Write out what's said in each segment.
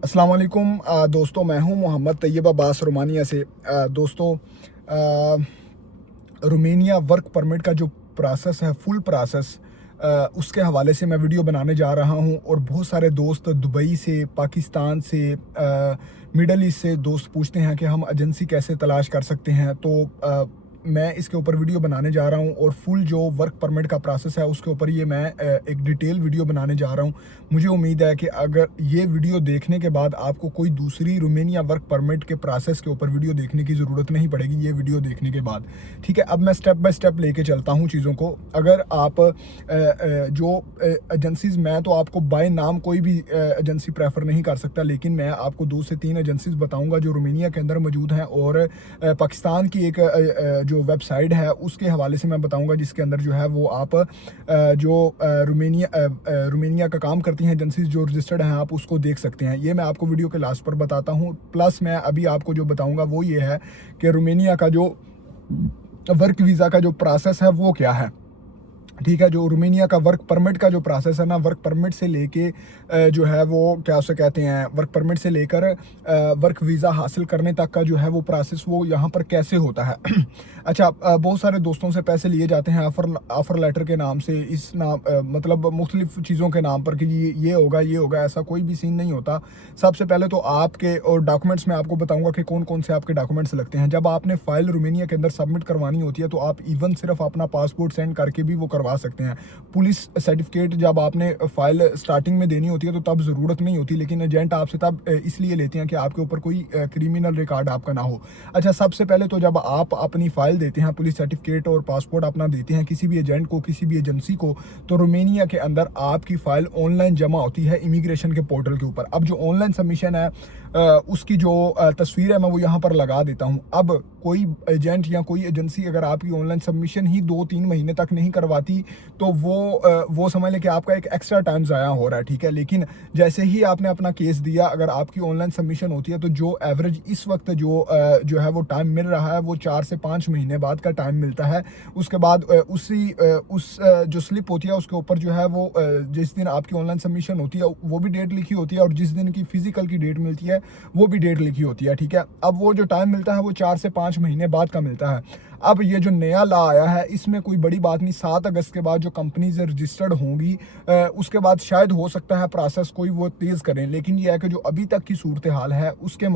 अस्सलाम वालेकुम दोस्तों, मैं हूं मोहम्मद तैयब अब्बास रोमानिया से। दोस्तों, रोमानिया वर्क परमिट का जो प्रोसेस है, फुल प्रोसेस, उसके हवाले से मैं वीडियो बनाने जा रहा हूं। और बहुत सारे दोस्त दुबई से, पाकिस्तान से, मिडल ईस्ट से दोस्त पूछते हैं कि हम एजेंसी कैसे तलाश कर सकते हैं। तो मैं इसके ऊपर वीडियो बनाने जा रहा हूं और फुल जो वर्क परमिट का प्रोसेस है उसके ऊपर ये मैं एक डिटेल वीडियो बनाने जा रहा हूं। मुझे उम्मीद है कि अगर ये वीडियो देखने के बाद आपको कोई दूसरी रोमानिया वर्क परमिट के प्रोसेस के ऊपर वीडियो देखने की ज़रूरत नहीं पड़ेगी ये वीडियो देखने के बाद। ठीक है, अब मैं स्टेप बाय स्टेप लेके चलता हूँ चीज़ों को। अगर आप जो एजेंसीज, मैं तो आपको बाय नाम कोई भी एजेंसी प्रेफर नहीं कर सकता, लेकिन मैं आपको 2 से 3 एजेंसीज बताऊंगा जो रोमानिया के अंदर मौजूद हैं। और पाकिस्तान की एक जो वेबसाइट है उसके हवाले से मैं बताऊंगा, जिसके अंदर जो है वो आप जो रोमानिया का काम करती हैं एजेंसीज जो रजिस्टर्ड हैं, आप उसको देख सकते हैं। ये मैं आपको वीडियो के लास्ट पर बताता हूँ। प्लस मैं अभी आपको जो बताऊंगा वो ये है कि रोमानिया का जो वर्क वीज़ा का जो प्रोसेस है वो क्या है। ठीक है, जो रोमानिया का वर्क परमिट का जो प्रोसेस है ना, वर्क परमिट से लेके जो है वो क्या उसे कहते हैं, वर्क परमिट से लेकर वर्क वीज़ा हासिल करने तक का जो है वो प्रोसेस वो यहाँ पर कैसे होता है। अच्छा, बहुत सारे दोस्तों से पैसे लिए जाते हैं ऑफ़र लेटर के नाम से, इस नाम मतलब मुख्तलिफ चीज़ों के नाम पर कि ये होगा ये होगा। ऐसा कोई भी सीन नहीं होता। सबसे पहले तो आपके और डॉक्यूमेंट्स में आपको बताऊंगा कि कौन कौन से आपके डॉक्यूमेंट्स लगते हैं। जब आपने फाइल रोमानिया के अंदर सबमिट करवानी होती है तो आप इवन सिर्फ अपना पासपोर्ट सेंड करके भी वो करवा सकते हैं। पुलिस सर्टिफिकेट जब आपने फाइल स्टार्टिंग में देनी होती है तो तब ज़रूरत नहीं होती, लेकिन एजेंट आपसे तब इसलिए लेते हैं कि आपके ऊपर कोई क्रिमिनल रिकॉर्ड आपका ना हो। अच्छा, सबसे पहले तो जब आप अपनी फाइल देते हैं, पुलिस सर्टिफिकेट और पासपोर्ट अपना देते हैं किसी भी एजेंट को, किसी भी एजेंसी को, तो रोमानिया के अंदर आपकी फाइल ऑनलाइन जमा होती है इमिग्रेशन के पोर्टल के ऊपर। अब जो ऑनलाइन सबमिशन है उसकी जो तस्वीर है मैं वो यहाँ पर लगा देता हूँ। अब कोई एजेंट या कोई एजेंसी अगर आपकी ऑनलाइन सबमिशन ही 2-3 महीने तक नहीं करवाती तो वो समझ लें कि आपका एक एक्स्ट्रा टाइम ज़ाया हो रहा है। ठीक है, लेकिन जैसे ही आपने अपना केस दिया, अगर आपकी ऑनलाइन सबमिशन होती है तो जो एवरेज इस वक्त जो है वो टाइम मिल रहा है वो 4 से 5 महीने बाद का टाइम मिलता है। उसके बाद जो स्लिप होती है उसके ऊपर जो है वो जिस दिन आपकी ऑनलाइन सबमिशन होती है वो भी डेट लिखी होती है, और जिस दिन की फिजिकल की डेट मिलती है वो भी डेट लिखी होती है। ठीक है, अब वो जो टाइम मिलता है वो 4 से 5 महीने बाद का मिलता है। अब ये जो नया लॉ आया है इसमें कोई बड़ी बात नहीं, 7 अगस्त के बाद जो कंपनीज रजिस्टर्ड होंगी उसके बाद शायद हो सकता है प्रोसेस कोई वो तेज़ करें, लेकिन ये है कि जो अभी तक की सूरत हाल है उसके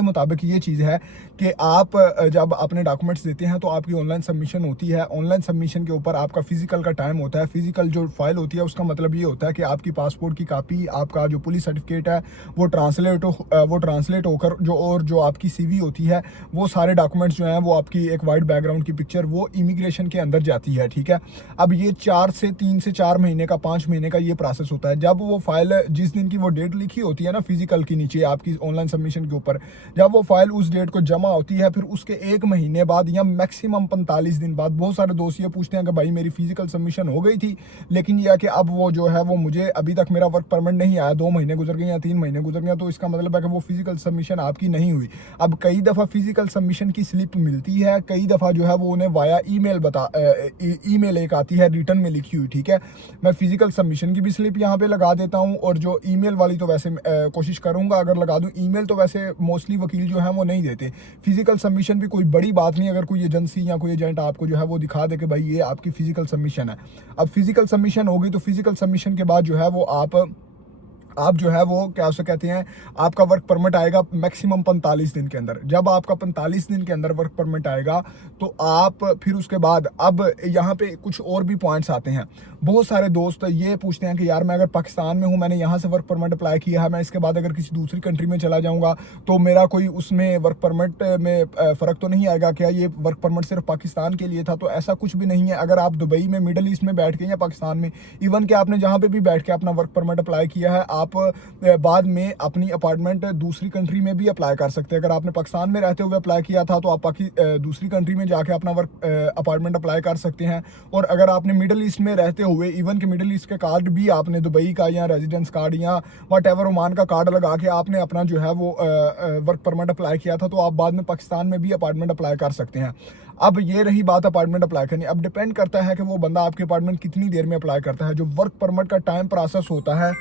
मुताबिक ये चीज़ है कि आप जब अपने डॉक्यूमेंट्स देते हैं तो आपकी ऑनलाइन सबमिशन होती है। ऑनलाइन सबमिशन के ऊपर आपका फिजिकल का टाइम होता है। फिजिकल जो फाइल होती है उसका मतलब ये होता है कि आपकी पासपोर्ट की कापी, आपका जो पुलिस सर्टिफिकेट है वो ट्रांसलेट होकर जो आपकी सीवी होती है, वो सारे डॉक्यूमेंट्स जो हैं वो आपकी एक वाइट बैकग्राउंड की पिक्चर वो इमिग्रेशन के अंदर जाती है। ठीक है, अब ये 3 से 4 महीने का, 5 महीने का ये प्रोसेस होता है। जब वो फाइल जिस दिन की वो डेट लिखी होती है ना फिजिकल की नीचे आपकी ऑनलाइन सबमिशन के ऊपर, जब वो फाइल उस डेट को जमा होती है फिर उसके 1 महीने बाद या मैक्सिमम 45 दिन बाद, बहुत सारे दोस्त ये पूछते हैं कि भाई मेरी फिजिकल सबमिशन हो गई थी लेकिन यह कि अब वो जो है वो मुझे अभी तक मेरा वर्क परमिट नहीं आया, 2 महीने गुजर गए या 3 महीने गुजर गए, तो इसका मतलब है कि वो फिजिकल सबमिशन आपकी नहीं हुई। अब कई दफ़ा फिजिकल सबमिशन की स्लिप मिलती है, कई दफ़ा जो है वो उन्हें वाया ईमेल एक आती है रिटर्न में लिखी हुई। ठीक है, मैं फिजिकल सबमिशन की भी स्लिप यहाँ पे लगा देता हूँ, और जो ईमेल वाली तो वैसे कोशिश करूँगा अगर लगा दूँ। ईमेल तो वैसे मोस्टली वकील जो है वो नहीं देते। फिजिकल सबमिशन भी कोई बड़ी बात नहीं, अगर कोई एजेंसी या कोई एजेंट आपको जो है वो दिखा दे कि भाई ये आपकी फिजिकल सबमिशन है। अब फिजिकल सबमिशन हो गई तो फिजिकल सबमिशन के बाद जो है वो आप जो है वो क्या उसे कहते हैं, आपका वर्क परमिट आएगा मैक्सिमम 45 दिन के अंदर। जब आपका 45 दिन के अंदर वर्क परमिट आएगा तो आप फिर उसके बाद, अब यहाँ पे कुछ और भी पॉइंट्स आते हैं। बहुत सारे दोस्त ये पूछते हैं कि यार मैं अगर पाकिस्तान में हूँ, मैंने यहाँ से वर्क परमिट अप्लाई किया है, मैं इसके बाद अगर किसी दूसरी कंट्री में चला जाऊँगा तो मेरा कोई उसमें वर्क परमिट में फ़र्क तो नहीं आएगा क्या? ये वर्क परमिट सिर्फ पाकिस्तान के लिए था? तो ऐसा कुछ भी नहीं है। अगर आप दुबई में, मिडल ईस्ट में बैठ के या पाकिस्तान में, इवन कि आपने जहाँ पे भी बैठ के अपना वर्क परमिट अप्लाई किया है, आप बाद में अपनी अपार्टमेंट दूसरी कंट्री में भी अप्लाई कर सकते हैं। अगर आपने पाकिस्तान में रहते हुए अप्लाई किया था तो आप दूसरी कंट्री में जाके अपना वर्क अपार्टमेंट अप्लाई कर सकते हैं। और अगर आपने मिडल ईस्ट में रहते हुए, इवन कि मिडल ईस्ट का कार्ड भी आपने दुबई का या रेजिडेंस कार्ड या वट ओमान का कार्ड लगा के आपने अपना जो है वो वर्क परमिट अप्लाई किया था, तो आप बाद में पाकिस्तान में भी अपार्टमेंट अप्लाई कर सकते हैं। अब ये रही बात अपार्टमेंट अप्लाई करनी। अब डिपेंड करता है कि वो बंदा आपके अपार्टमेंट कितनी देर में अप्लाई करता है। जो वर्क परमिट का टाइम प्रोसेस होता है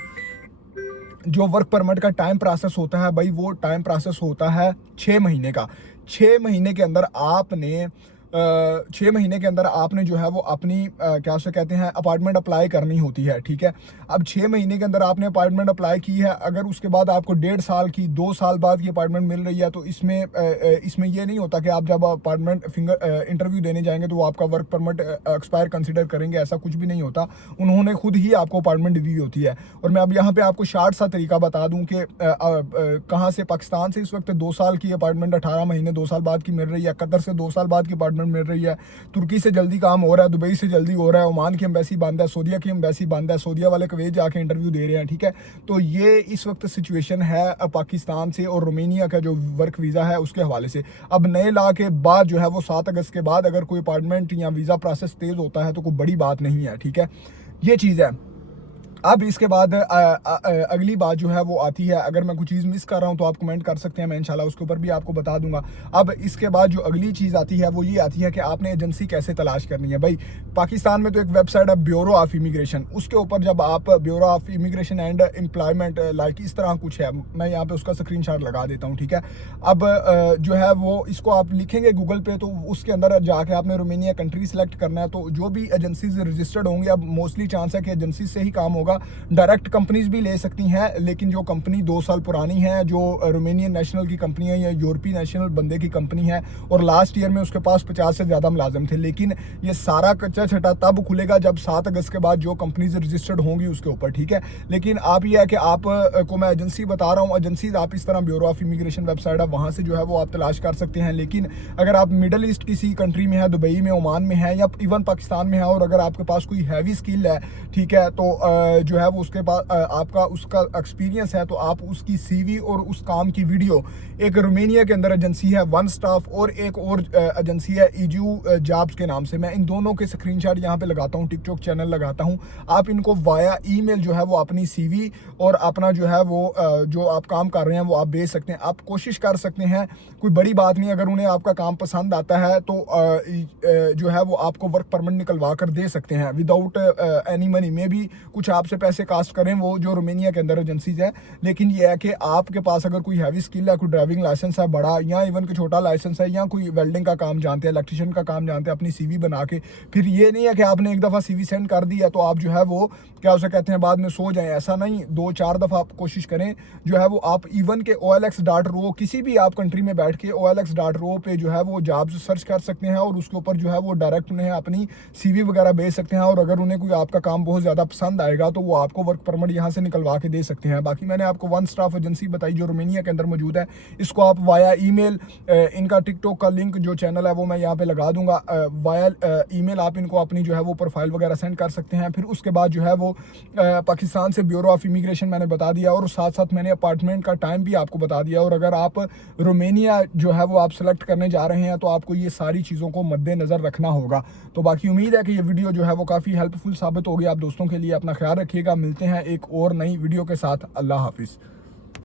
जो वर्क परमिट का टाइम प्रोसेस होता है भाई, वो टाइम प्रोसेस होता है 6 महीने का। 6 महीने के अंदर आपने 6 महीने के अंदर आपने जो है वो अपनी क्या उसे कहते हैं अपार्टमेंट अप्लाई करनी होती है, ठीक है। अब 6 महीने के अंदर आपने अपार्टमेंट अप्लाई की है, अगर उसके बाद आपको 1.5 साल की 2 साल बाद की अपार्टमेंट मिल रही है, तो इसमें ये नहीं होता कि आप जब अपार्टमेंट इंटरव्यू देने जाएंगे तो वो आपका वर्क परमिट एक्सपायर कंसिडर करेंगे, ऐसा कुछ भी नहीं होता। उन्होंने खुद ही आपको अपार्टमेंट दी होती है। और मैं अब यहाँ पे आपको शार्ट सा तरीका बता दूं कि कहाँ से, पाकिस्तान से इस वक्त 2 साल की अपार्टमेंट 18 महीने 2 साल बाद की मिल रही है, कतर से 2 साल बाद की अपार्टमेंट मिल रही है, तुर्की से जल्दी काम हो रहा है, दुबई से जल्दी हो रहा है, ओमान की एम्बेसी बंद है, सऊदीया की एम्बेसी बंद है, सऊदीया वाले कुवैत जाके इंटरव्यू दे रहे हैं, ठीक है। तो ये इस वक्त सिचुएशन है पाकिस्तान से और रोमानिया का जो वर्क वीज़ा है उसके हवाले से। अब नए लॉ के बाद जो है वो 7 अगस्त के बाद अगर कोई अपार्टमेंट या वीज़ा प्रोसेस तेज़ होता है तो कोई बड़ी बात नहीं है, ठीक है। ये चीज़ है। अब इसके बाद अगली बात जो है वो आती है, अगर मैं कुछ चीज़ मिस कर रहा हूँ तो आप कमेंट कर सकते हैं, मैं इंशाल्लाह उसके ऊपर भी आपको बता दूंगा। अब इसके बाद जो अगली चीज़ आती है वो ये आती है कि आपने एजेंसी कैसे तलाश करनी है। भाई पाकिस्तान में तो एक वेबसाइट है ब्यूरो ऑफ इमिग्रेशन, उसके ऊपर जब आप bureau of immigration and employment like इस तरह कुछ है, मैं यहाँ पे उसका स्क्रीनशॉट लगा देता हूँ, ठीक है। अब जो है वो इसको आप लिखेंगे गूगल पे, तो उसके अंदर जाके आपने रोमानिया कंट्री सेलेक्ट करना है। तो जो भी एजेंसीज रजिस्टर्ड होंगी, अब मोस्टली चांस है कि एजेंसी से ही काम होगा, डायरेक्ट कंपनीज भी ले सकती हैं, लेकिन जो कंपनी 2 साल पुरानी है, जो रोमानियन नेशनल की कंपनी है या यूरोपीय नेशनल बंदे की कंपनी है और लास्ट ईयर में उसके पास 50 से ज़्यादा मुलाजिम थे, लेकिन ये सारा कच्चा छटा तब खुलेगा जब 7 अगस्त के बाद जो कंपनीज रजिस्टर्ड होंगी उसके ऊपर, ठीक है। लेकिन आप ये है कि आप को मैं एजेंसी बता रहा हूँ, एजेंसीज आप इस तरह ब्यूरो ऑफ इमिग्रेशन वेबसाइट है, वहाँ से जो है वो आप तलाश कर सकते हैं। लेकिन अगर आप मिडल ईस्ट किसी कंट्री में है, दुबई में, ओमान में है या इवन पाकिस्तान में है, और अगर आपके पास कोई हैवी स्किल है, ठीक है, तो जो है वो उसके पास आपका उसका एक्सपीरियंस है, तो आप उसकी सीवी और उस काम की वीडियो, एक रोमानिया के अंदर एजेंसी है वन स्टाफ और एक और एजेंसी है ईजू जॉब्स के नाम से, मैं इन दोनों के स्क्रीनशॉट यहाँ पे लगाता हूँ, टिकटॉक चैनल लगाता हूँ। आप इनको वाया ईमेल जो है वो अपनी सीवी और अपना जो है वो जो आप काम कर रहे हैं वो आप भेज सकते हैं। आप कोशिश कर सकते हैं, कोई बड़ी बात नहीं, अगर उन्हें आपका काम पसंद आता है तो जो है वो आपको वर्क परमिट निकलवा कर दे सकते हैं विदाउट एनी मनी। में भी कुछ आपसे पैसे कास्ट करें वो जो रोमानिया के अंदर एजेंसीज है, लेकिन ये है कि आपके पास अगर कोई हैवी स्किल है, कोई ड्राइविंग लाइसेंस है बड़ा, या इवन कोई छोटा लाइसेंस है, या कोई वेल्डिंग का काम जानते हैं, इलेक्ट्रिशियन का काम जानते हैं, अपनी सीवी बना के, फिर ये नहीं है कि आपने एक दफ़ा सीवी सेंड कर दिया तो आप जो है वो क्या उसे कहते हैं बाद में सो जाएं, ऐसा नहीं। 2-4 दफ़ा आप कोशिश करें, जो है वो आप इवन के OLX.ro किसी भी आप कंट्री में बैठ के OLX.ro पे जो है वो जॉब्स सर्च कर सकते हैं और उसके ऊपर जो है वो डायरेक्ट उन्हें अपनी सीवी वगैरह भेज सकते हैं, और अगर उन्हें कोई आपका काम बहुत ज़्यादा पसंद आएगा तो वो आपको वर्क परमिट यहाँ से निकलवा के दे सकते हैं। बाकी मैंने आपको वन स्टाफ एजेंसी बताई जो रोमानिया के अंदर मौजूद है, इसको आप वाया ईमेल, इनका टिकटॉक का लिंक जो चैनल है वो मैं यहाँ पे लगा दूंगा, वाया ईमेल आप इनको अपनी जो है वो प्रोफाइल वगैरह सेंड कर सकते हैं। फिर उसके बाद जो है वो पाकिस्तान से ब्यूरो ऑफ इमिग्रेशन मैंने बता दिया, और साथ साथ मैंने अपार्टमेंट का टाइम भी आपको बता दिया। और अगर आप रोमानिया जो है वो आप सेलेक्ट करने जा रहे हैं तो आपको ये सारी चीज़ों को मद्देनज़र रखना होगा। तो बाकी उम्मीद है कि ये वीडियो जो है वो काफ़ी हेल्पफुल साबित होगी आप दोस्तों के लिए। अपना ख्याल रखिएगा, मिलते हैं एक और नई वीडियो के साथ। अल्लाह हाफिज़।